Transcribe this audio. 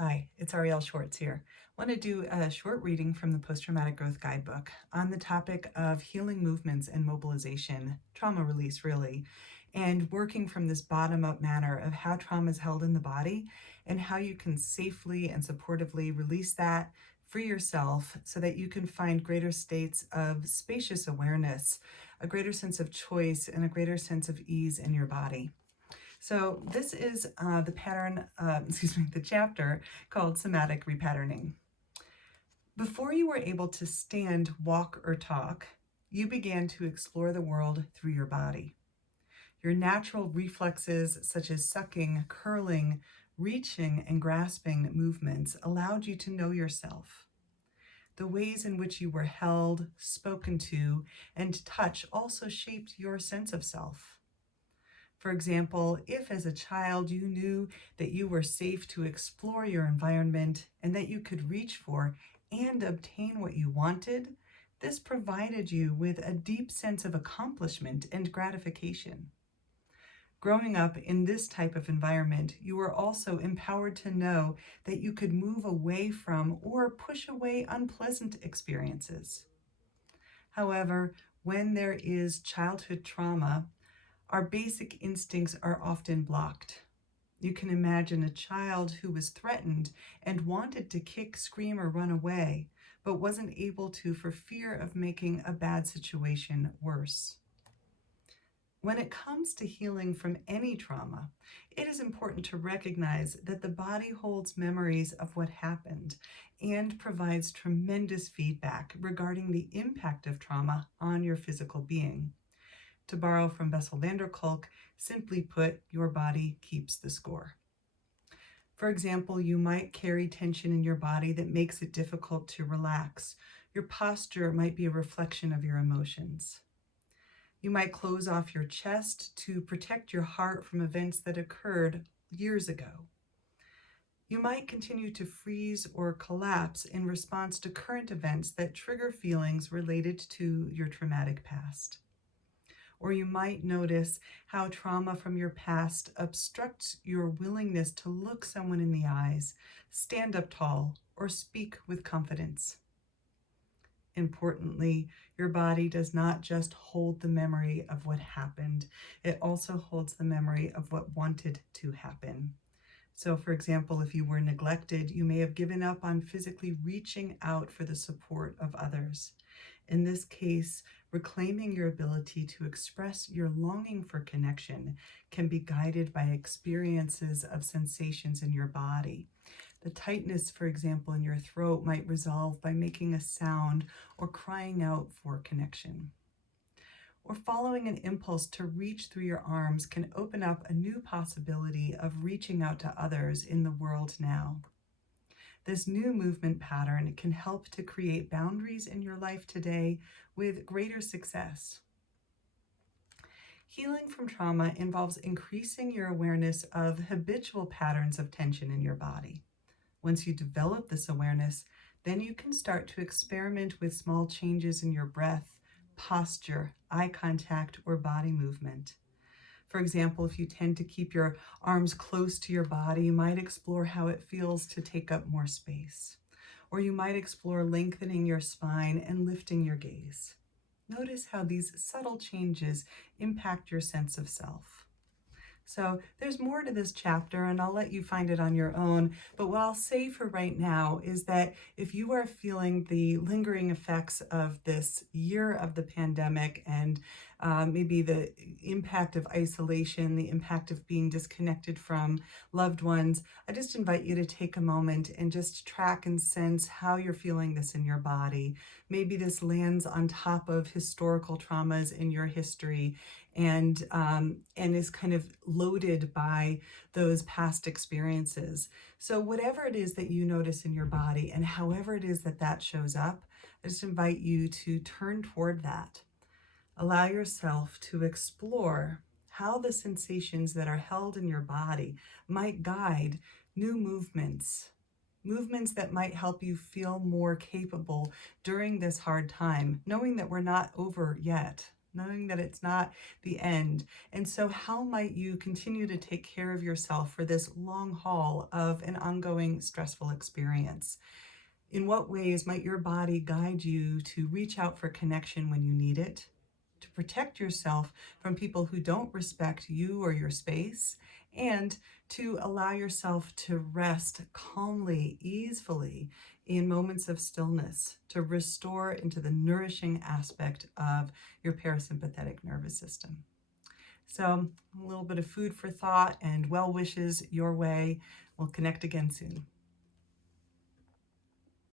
Hi, it's Arielle Schwartz here. I want to do a short reading from the Post-Traumatic Growth Guidebook on the topic of healing movements and mobilization, trauma release really, and working from this bottom-up manner of how trauma is held in the body and how you can safely and supportively release that, free yourself so that you can find greater states of spacious awareness, a greater sense of choice, and a greater sense of ease in your body. So this is the chapter called Somatic Repatterning. Before you were able to stand, walk, or talk, you began to explore the world through your body. Your natural reflexes, such as sucking, curling, reaching, and grasping movements, allowed you to know yourself. The ways in which you were held, spoken to, and touch also shaped your sense of self. For example, if as a child you knew that you were safe to explore your environment and that you could reach for and obtain what you wanted, this provided you with a deep sense of accomplishment and gratification. Growing up in this type of environment, you were also empowered to know that you could move away from or push away unpleasant experiences. However, when there is childhood trauma, our basic instincts are often blocked. You can imagine a child who was threatened and wanted to kick, scream, or run away, but wasn't able to for fear of making a bad situation worse. When it comes to healing from any trauma, it is important to recognize that the body holds memories of what happened and provides tremendous feedback regarding the impact of trauma on your physical being. To borrow from Bessel van der Kolk, simply put, your body keeps the score. For example, you might carry tension in your body that makes it difficult to relax. Your posture might be a reflection of your emotions. You might close off your chest to protect your heart from events that occurred years ago. You might continue to freeze or collapse in response to current events that trigger feelings related to your traumatic past. Or you might notice how trauma from your past obstructs your willingness to look someone in the eyes, stand up tall, or speak with confidence. Importantly, your body does not just hold the memory of what happened, it also holds the memory of what wanted to happen. So, for example, if you were neglected, you may have given up on physically reaching out for the support of others. In this case, reclaiming your ability to express your longing for connection can be guided by experiences of sensations in your body. The tightness, for example, in your throat might resolve by making a sound or crying out for connection. Or following an impulse to reach through your arms can open up a new possibility of reaching out to others in the world now. This new movement pattern can help to create boundaries in your life today with greater success. Healing from trauma involves increasing your awareness of habitual patterns of tension in your body. Once you develop this awareness, then you can start to experiment with small changes in your breath, posture, eye contact, or body movement. For example, if you tend to keep your arms close to your body, you might explore how it feels to take up more space. Or you might explore lengthening your spine and lifting your gaze. Notice how these subtle changes impact your sense of self. So there's more to this chapter, and I'll let you find it on your own. But what I'll say for right now is that if you are feeling the lingering effects of this year of the pandemic and maybe the impact of isolation, the impact of being disconnected from loved ones, I just invite you to take a moment and just track and sense how you're feeling this in your body. Maybe this lands on top of historical traumas in your history and is kind of loaded by those past experiences. So whatever it is that you notice in your body and however it is that that shows up, I just invite you to turn toward that. Allow yourself to explore how the sensations that are held in your body might guide new movements that might help you feel more capable during this hard time, knowing that we're not over yet. knowing that it's not the end. And so, how might you continue to take care of yourself for this long haul of an ongoing stressful experience? In what ways might your body guide you to reach out for connection when you need it, to protect yourself from people who don't respect you or your space, and to allow yourself to rest calmly, easily in moments of stillness, to restore into the nourishing aspect of your parasympathetic nervous system? So, a little bit of food for thought and well wishes your way. We'll connect again soon.